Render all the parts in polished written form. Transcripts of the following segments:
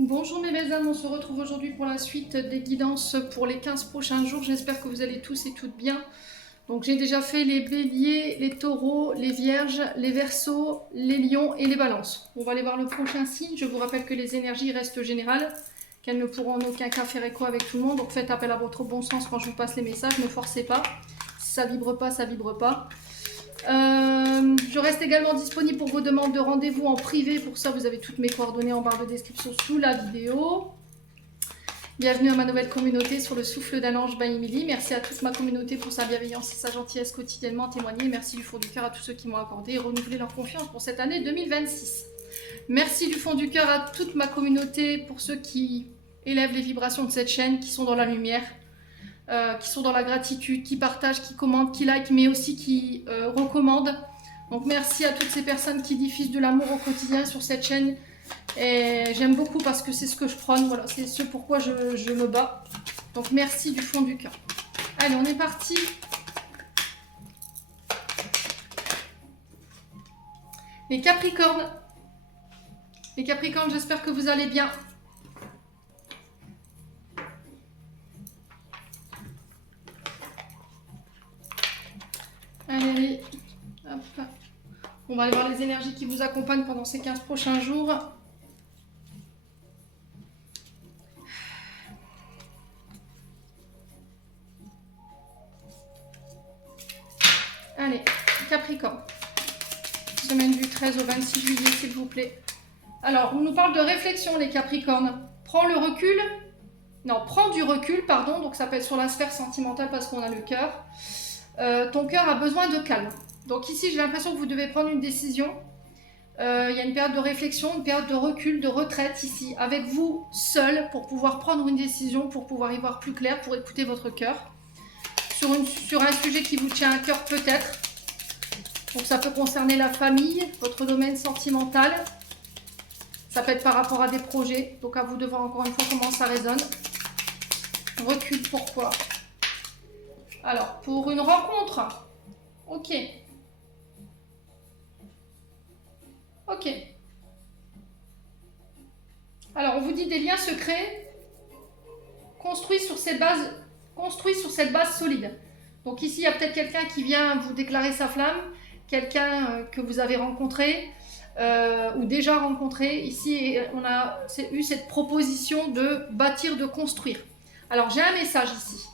Bonjour mes belles âmes, on se retrouve aujourd'hui pour la suite des guidances pour les 15 prochains jours. J'espère que vous allez tous et toutes bien. Donc j'ai déjà fait les béliers, les taureaux, les vierges, les verseaux, les lions et les balances. On va aller voir le prochain signe. Je vous rappelle que les énergies restent générales, qu'elles ne pourront en aucun cas faire écho avec tout le monde. Donc faites appel à votre bon sens quand je vous passe les messages, ne forcez pas. Si ça vibre pas, ça vibre pas. Je reste également disponible pour vos demandes de rendez-vous en privé. Pour ça, vous avez toutes mes coordonnées en barre de description sous la vidéo. Bienvenue à ma nouvelle communauté sur le souffle d'un ange by Emily. Merci à toute ma communauté pour sa bienveillance et sa gentillesse quotidiennement témoignée. Merci du fond du cœur à tous ceux qui m'ont accordé et renouvelé leur confiance pour cette année 2026. Merci du fond du cœur à toute ma communauté pour ceux qui élèvent les vibrations de cette chaîne, qui sont dans la lumière. Qui sont dans la gratitude, qui partagent, qui commentent, qui like, mais aussi qui recommandent. Donc merci à toutes ces personnes qui diffusent de l'amour au quotidien sur cette chaîne. Et j'aime beaucoup parce que c'est ce que je prône, voilà, c'est ce pourquoi je me bats. Donc merci du fond du cœur. Allez, on est parti. Les Capricornes. Les Capricornes, j'espère que vous allez bien. Allez, hop. On va aller voir les énergies qui vous accompagnent pendant ces 15 prochains jours. Allez, Capricorne. Semaine du 13 au 26 juillet, s'il vous plaît. Alors, on nous parle de réflexion, les Capricornes. Prends le recul. Non, prends du recul, pardon. Donc, ça peut être sur la sphère sentimentale parce qu'on a le cœur. Ton cœur a besoin de calme. Donc ici, j'ai l'impression que vous devez prendre une décision. Il y a une période de réflexion, une période de recul, de retraite ici, avec vous seul, pour pouvoir prendre une décision, pour pouvoir y voir plus clair, pour écouter votre cœur. Sur un sujet qui vous tient à cœur peut-être. Donc ça peut concerner la famille, votre domaine sentimental. Ça peut être par rapport à des projets. Donc à vous de voir encore une fois comment ça résonne. Recul, pourquoi ? Alors, pour une rencontre, ok. Ok. Alors, on vous dit des liens secrets construits sur cette base solide. Donc ici, il y a peut-être quelqu'un qui vient vous déclarer sa flamme, quelqu'un que vous avez rencontré ou déjà rencontré. Ici, on a eu cette proposition de bâtir, de construire. Alors, j'ai un message ici.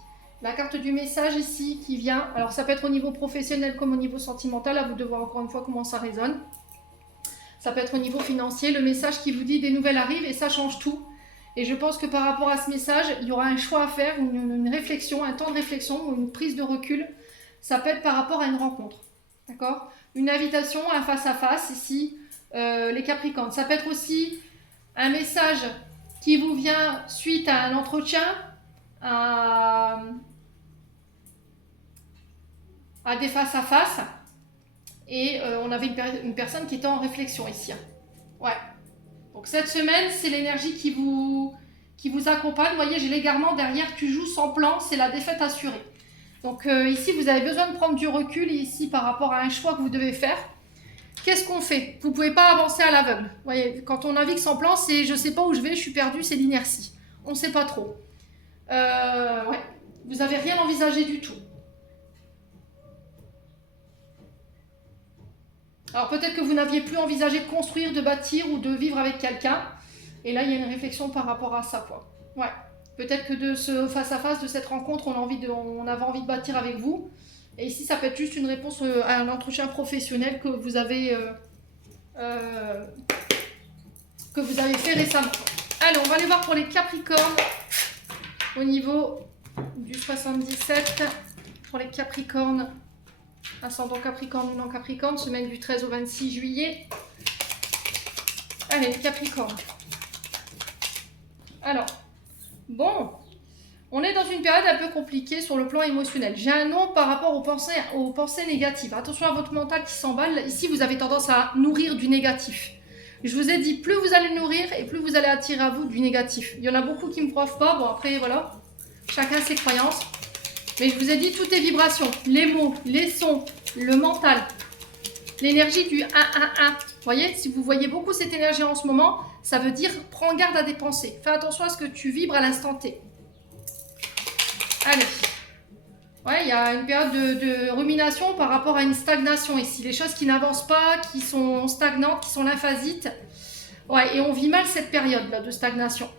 La carte du message ici qui vient, alors ça peut être au niveau professionnel comme au niveau sentimental, à vous de voir encore une fois comment ça résonne. Ça peut être au niveau financier, le message qui vous dit des nouvelles arrivent et ça change tout. Et je pense que par rapport à ce message, il y aura un choix à faire, une réflexion, un temps de réflexion ou une prise de recul. Ça peut être par rapport à une rencontre, d'accord ? Une invitation, un face-à-face ici, les Capricornes. Ça peut être aussi un message qui vous vient suite à un entretien, à des face-à-face et on avait une personne qui était en réflexion ici. Ouais. Donc cette semaine, c'est l'énergie qui vous accompagne. Vous voyez, j'ai l'égarement derrière, tu joues sans plan, c'est la défaite assurée. Donc ici, vous avez besoin de prendre du recul ici par rapport à un choix que vous devez faire. Qu'est-ce qu'on fait ? Vous ne pouvez pas avancer à l'aveugle. Vous voyez, quand on navigue sans plan, c'est je ne sais pas où je vais, je suis perdu, c'est l'inertie. On ne sait pas trop. Ouais. Vous n'avez rien envisagé du tout. Alors peut-être que vous n'aviez plus envisagé de construire, de bâtir ou de vivre avec quelqu'un. Et là, il y a une réflexion par rapport à ça, quoi. Ouais. Peut-être que de ce face-à-face, de cette rencontre, on avait envie de bâtir avec vous. Et ici, ça peut être juste une réponse à un entretien professionnel que vous avez fait récemment. Allez, on va aller voir pour les Capricornes au niveau du 77 pour les Capricornes. Ascendant Capricorne ou non Capricorne, semaine du 13 au 26 juillet. Allez, les Capricornes. Alors, bon, on est dans une période un peu compliquée sur le plan émotionnel. J'ai un nom par rapport aux pensées négatives. Attention à votre mental qui s'emballe. Ici, vous avez tendance à nourrir du négatif. Je vous ai dit, plus vous allez nourrir et plus vous allez attirer à vous du négatif. Il y en a beaucoup qui ne me croient pas. Bon, après, voilà, chacun ses croyances. Mais je vous ai dit, tout est vibration. Les mots, les sons, le mental. L'énergie du 1-1-1. Vous voyez, si vous voyez beaucoup cette énergie en ce moment, ça veut dire prends garde à dépenser. Fais attention à ce que tu vibres à l'instant T. Allez. Ouais, il y a une période de rumination par rapport à une stagnation ici. Les choses qui n'avancent pas, qui sont stagnantes, qui sont lymphasites. Ouais, et on vit mal cette période-là de stagnation.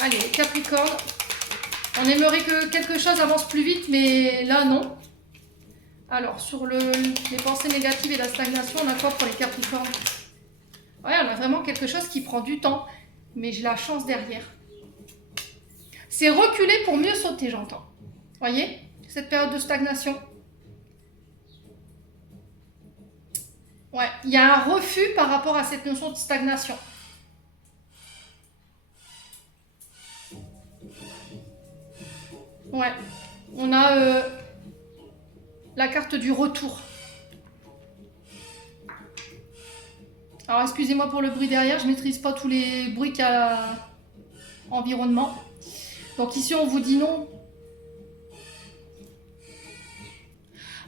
Allez, Capricorne. On aimerait que quelque chose avance plus vite, mais là, non. Alors, sur les pensées négatives et la stagnation, on a quoi pour les Capricornes? Ouais, on a vraiment quelque chose qui prend du temps, mais j'ai la chance derrière. C'est reculer pour mieux sauter, j'entends. Voyez, cette période de stagnation. Ouais, il y a un refus par rapport à cette notion de stagnation. Ouais, on a la carte du retour. Alors, excusez-moi pour le bruit derrière, je ne maîtrise pas tous les bruits qu'il y a environnement. Donc ici, on vous dit non.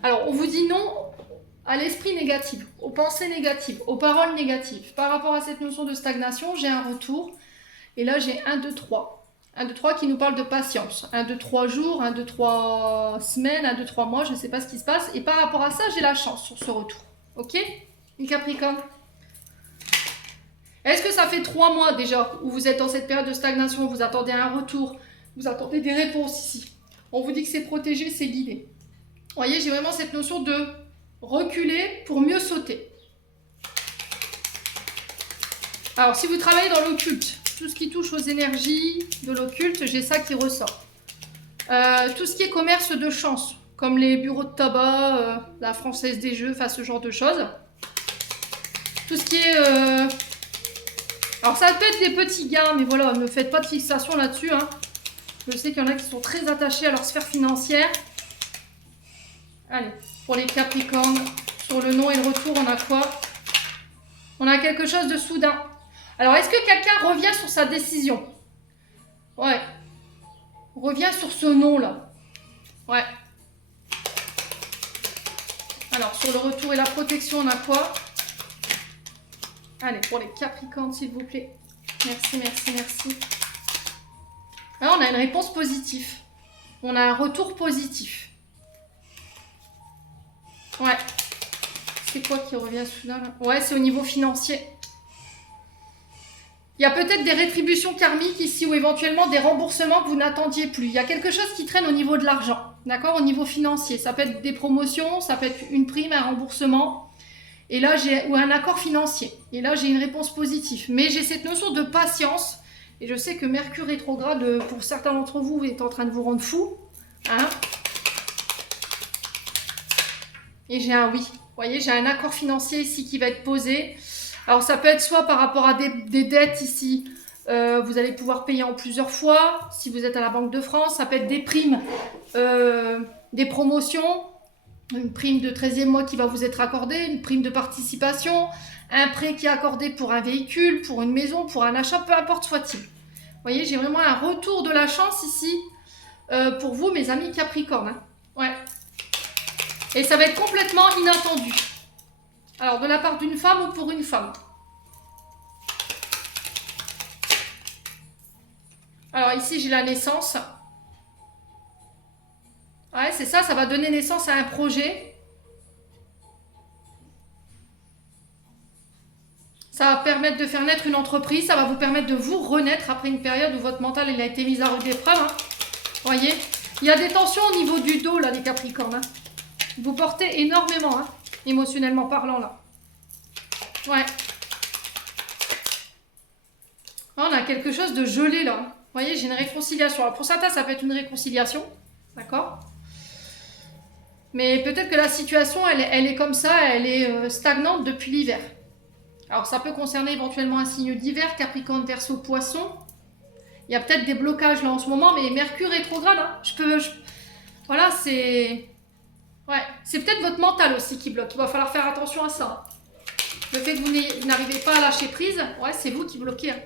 Alors, on vous dit non à l'esprit négatif, aux pensées négatives, aux paroles négatives. Par rapport à cette notion de stagnation, j'ai un retour. Et là, j'ai 1, 2, 3. 1, 2, 3 qui nous parle de patience. 1, 2, 3 jours, 1, 2, 3 semaines, 1, 2, 3 mois, je ne sais pas ce qui se passe. Et par rapport à ça, j'ai la chance sur ce retour. Ok, les Capricornes? Est-ce que ça fait 3 mois déjà où vous êtes dans cette période de stagnation, vous attendez un retour, vous attendez des réponses ici? On vous dit que c'est protégé, c'est guidé. Vous voyez, j'ai vraiment cette notion de reculer pour mieux sauter. Alors, si vous travaillez dans l'occulte, tout ce qui touche aux énergies de l'occulte, j'ai ça qui ressort. Tout ce qui est commerce de chance, comme les bureaux de tabac, la Française des Jeux, enfin ce genre de choses. Tout ce qui est... Alors, ça peut être des petits gains, mais voilà, ne faites pas de fixation là-dessus. Hein. Je sais qu'il y en a qui sont très attachés à leur sphère financière. Allez, pour les Capricornes, sur le non et le retour, on a quoi? On a quelque chose de soudain. Alors, est-ce que quelqu'un revient sur sa décision? Ouais. Revient sur ce non-là. Ouais. Alors, sur le retour et la protection, on a quoi? Allez, pour les Capricornes, s'il vous plaît. Merci, merci, merci. Alors, on a une réponse positive. On a un retour positif. Ouais. C'est quoi qui revient soudain là? Ouais, c'est au niveau financier. Il y a peut-être des rétributions karmiques ici ou éventuellement des remboursements que vous n'attendiez plus. Il y a quelque chose qui traîne au niveau de l'argent, d'accord? Au niveau financier. Ça peut être des promotions, ça peut être une prime, un remboursement. Et là, ou un accord financier. Et là, j'ai une réponse positive. Mais j'ai cette notion de patience. Et je sais que Mercure rétrograde, pour certains d'entre vous, est en train de vous rendre fou. Hein? Et j'ai un oui. Vous voyez, j'ai un accord financier ici qui va être posé. Alors, ça peut être soit par rapport à des dettes ici. Vous allez pouvoir payer en plusieurs fois. Si vous êtes à la Banque de France, ça peut être des primes, des promotions. Une prime de 13e mois qui va vous être accordée, une prime de participation, un prêt qui est accordé pour un véhicule, pour une maison, pour un achat, peu importe soit-il. Vous voyez, j'ai vraiment un retour de la chance ici pour vous, mes amis Capricornes. Hein. Ouais. Et ça va être complètement inattendu. Alors, de la part d'une femme ou pour une femme. Alors, ici, j'ai la naissance. Ouais, c'est ça, ça va donner naissance à un projet. Ça va permettre de faire naître une entreprise, ça va vous permettre de vous renaître après une période où votre mental il a été mis à rude épreuve. Hein. Voyez, il y a des tensions au niveau du dos, là, les Capricornes. Hein. Vous portez énormément, hein, émotionnellement parlant, là. Ouais. Là, on a quelque chose de gelé, là. Vous voyez, j'ai une réconciliation. Alors, pour certains, ça peut être une réconciliation. D'accord ? Mais peut-être que la situation, elle est comme ça, elle est stagnante depuis l'hiver. Alors, ça peut concerner éventuellement un signe d'hiver, Capricorne, Verseau, Poisson. Il y a peut-être des blocages là en ce moment, mais Mercure rétrograde. Hein. Voilà, c'est... Ouais, c'est peut-être votre mental aussi qui bloque. Il va falloir faire attention à ça. Le fait que vous n'arrivez pas à lâcher prise, ouais, c'est vous qui bloquez. Hein.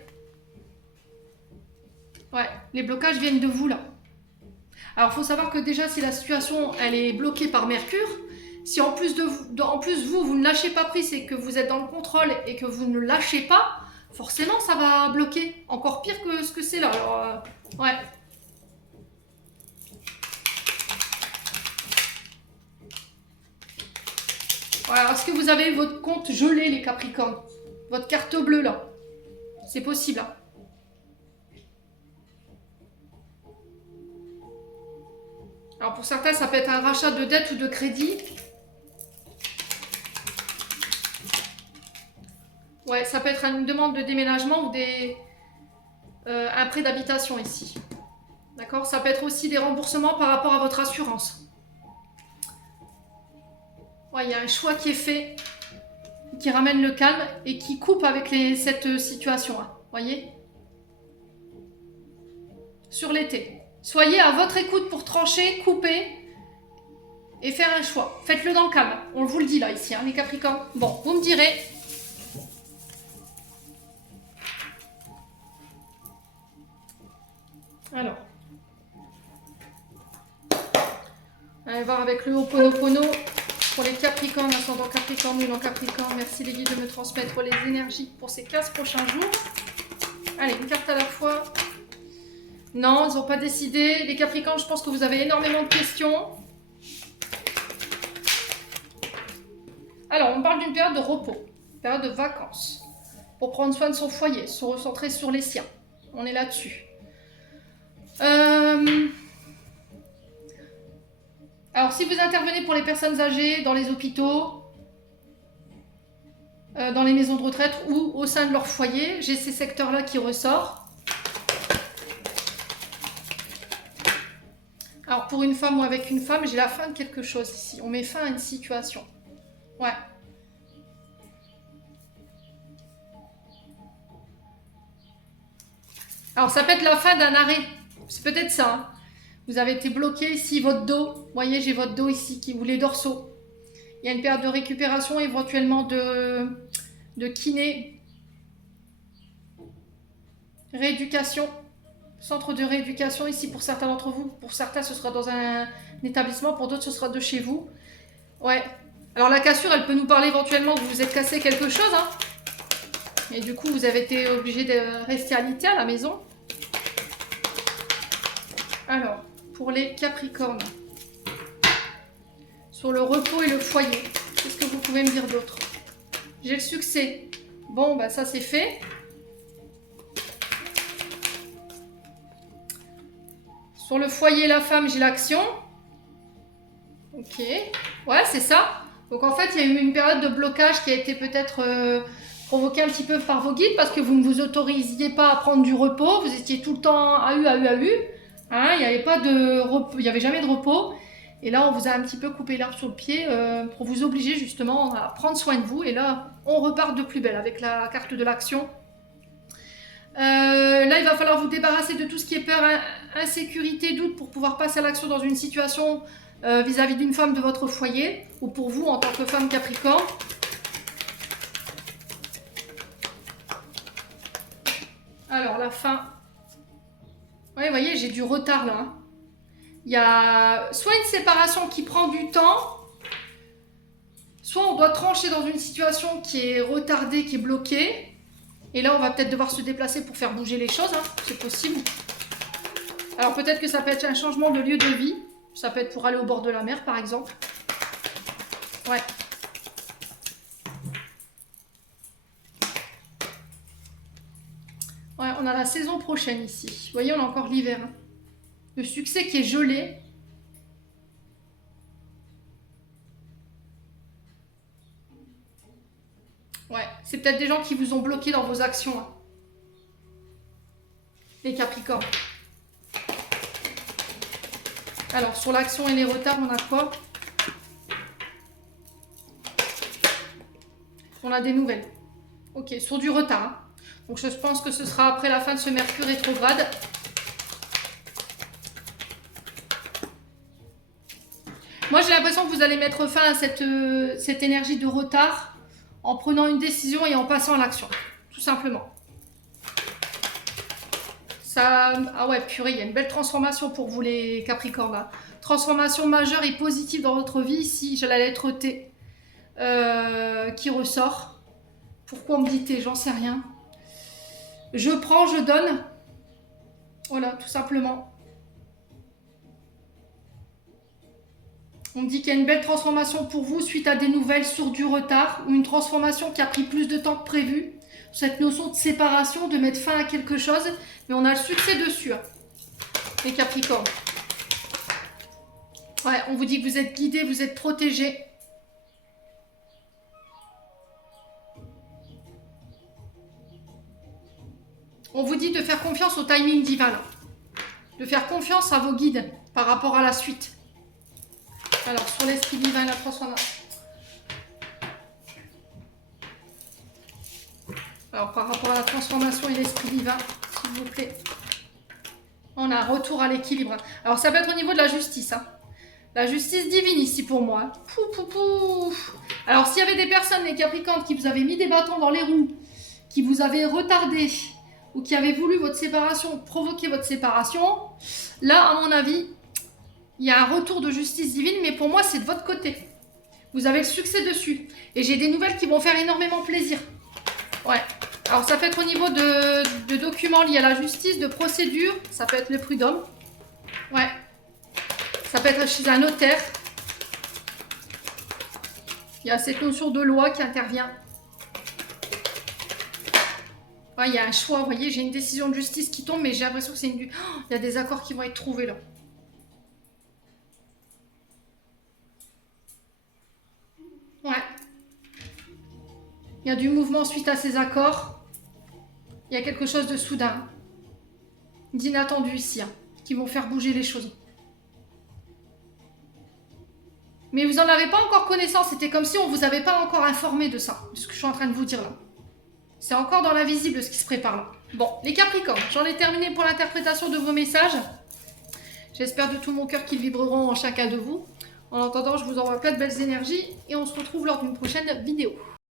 Ouais, les blocages viennent de vous là. Alors, il faut savoir que déjà, si la situation, elle est bloquée par Mercure, si en plus vous ne lâchez pas prise et que vous êtes dans le contrôle et que vous ne lâchez pas, forcément ça va bloquer. Encore pire que ce que c'est là. Alors, ouais. Voilà, est-ce que vous avez votre compte gelé, les Capricornes? Votre carte bleue, là. C'est possible, hein. Alors, pour certains, ça peut être un rachat de dette ou de crédit. Ouais, ça peut être une demande de déménagement ou un prêt d'habitation ici. D'accord? Ça peut être aussi des remboursements par rapport à votre assurance. Ouais, il y a un choix qui est fait, qui ramène le calme et qui coupe avec cette situation. Hein, voyez? Sur l'été. Soyez à votre écoute pour trancher, couper et faire un choix. Faites-le dans le calme. On vous le dit là, ici, hein, les Capricornes. Bon, vous me direz. Alors. Allez voir avec le Ho'oponopono. Pour les Capricornes, ascendant Capricorne, Lune en Capricorne, merci les guides de me transmettre les énergies pour ces 15 prochains jours. Allez, une carte à la fois. Non, ils n'ont pas décidé. Les Capricornes, je pense que vous avez énormément de questions. Alors, on parle d'une période de repos, une période de vacances, pour prendre soin de son foyer, se recentrer sur les siens. On est là-dessus. Alors, si vous intervenez pour les personnes âgées, dans les hôpitaux, dans les maisons de retraite ou au sein de leur foyer, j'ai ces secteurs-là qui ressortent. Alors, pour une femme ou avec une femme, j'ai la fin de quelque chose ici. On met fin à une situation. Ouais. Alors, ça peut être la fin d'un arrêt. C'est peut-être ça, hein. Vous avez été bloqué ici, votre dos. Vous voyez, j'ai votre dos ici, ou les dorsaux. Il y a une période de récupération, éventuellement de kiné. Rééducation. Centre de rééducation ici pour certains d'entre vous. Pour certains, ce sera dans un établissement. Pour d'autres, ce sera de chez vous. Ouais. Alors, la cassure, elle peut nous parler éventuellement que vous vous êtes cassé quelque chose. Hein. Et du coup, vous avez été obligé de rester alité à la maison. Alors, pour les Capricornes, sur le repos et le foyer, qu'est-ce que vous pouvez me dire d'autre? J'ai le succès. Bon, bah ça c'est fait. Sur le foyer, la femme, j'ai l'action. Ok. Ouais, c'est ça. Donc en fait, il y a eu une période de blocage qui a été peut-être provoquée un petit peu par vos guides parce que vous ne vous autorisiez pas à prendre du repos. Vous étiez tout le temps AU. Hein, il n'y avait pas de repos, il n'y avait jamais de repos. Et là, on vous a un petit peu coupé l'herbe sur le pied pour vous obliger justement à prendre soin de vous. Et là, on repart de plus belle avec la carte de l'action. Là, il va falloir vous débarrasser de tout ce qui est peur, insécurité, doute pour pouvoir passer à l'action dans une situation vis-à-vis d'une femme de votre foyer ou pour vous en tant que femme Capricorne. Alors, la fin. Oui, vous voyez, j'ai du retard là. Hein. Il y a soit une séparation qui prend du temps, soit on doit trancher dans une situation qui est retardée, qui est bloquée. Et là, on va peut-être devoir se déplacer pour faire bouger les choses. Hein. C'est possible. Alors peut-être que ça peut être un changement de lieu de vie. Ça peut être pour aller au bord de la mer, par exemple. Ouais. Ouais, on a la saison prochaine ici. Vous voyez, on a encore l'hiver. Hein. Le succès qui est gelé. Ouais, c'est peut-être des gens qui vous ont bloqué dans vos actions. Hein. Les Capricornes. Alors, sur l'action et les retards, on a quoi? On a des nouvelles. Ok, sur du retard. Hein. Donc, je pense que ce sera après la fin de ce Mercure rétrograde. Moi, j'ai l'impression que vous allez mettre fin à cette énergie de retard en prenant une décision et en passant à l'action. Tout simplement. Ça, ah ouais, purée, il y a une belle transformation pour vous les Capricornes. Là. Transformation majeure et positive dans votre vie. Ici, j'ai la lettre T qui ressort. Pourquoi on me dit T? J'en sais rien. Je prends, je donne. Voilà, tout simplement. On me dit qu'il y a une belle transformation pour vous suite à des nouvelles sur du retard ou une transformation qui a pris plus de temps que prévu. Cette notion de séparation, de mettre fin à quelque chose, mais on a le succès dessus, hein, les Capricornes. Ouais, on vous dit que vous êtes guidés, vous êtes protégés. On vous dit de faire confiance au timing divin, là. De faire confiance à vos guides par rapport à la suite. Alors, sur l'esprit divin et la transformation. Alors, par rapport à la transformation et l'esprit divin, s'il vous plaît. On a un retour à l'équilibre. Alors, ça peut être au niveau de la justice. Hein. La justice divine ici pour moi. Pou, pou, pou. Alors, s'il y avait des personnes, les Capricornes, qui vous avaient mis des bâtons dans les roues, qui vous avaient retardé, ou qui avaient voulu votre séparation, provoquer votre séparation, là, à mon avis, il y a un retour de justice divine, mais pour moi, c'est de votre côté. Vous avez le succès dessus. Et j'ai des nouvelles qui vont faire énormément plaisir. Ouais. Alors, ça peut être au niveau de documents liés à la justice, de procédures. Ça peut être le prud'homme. Ouais. Ça peut être chez un notaire. Il y a cette notion de loi qui intervient. Ouais, il y a un choix, vous voyez, j'ai une décision de justice qui tombe, mais j'ai l'impression que c'est une... Oh, il y a des accords qui vont être trouvés, là. Ouais. Il y a du mouvement suite à ces accords. Il y a quelque chose de soudain, d'inattendu ici, hein, qui vont faire bouger les choses. Mais vous n'en avez pas encore connaissance, c'était comme si on ne vous avait pas encore informé de ça, de ce que je suis en train de vous dire là. C'est encore dans l'invisible ce qui se prépare là. Bon, les Capricornes, j'en ai terminé pour l'interprétation de vos messages. J'espère de tout mon cœur qu'ils vibreront en chacun de vous. En attendant, je vous envoie plein de belles énergies et on se retrouve lors d'une prochaine vidéo.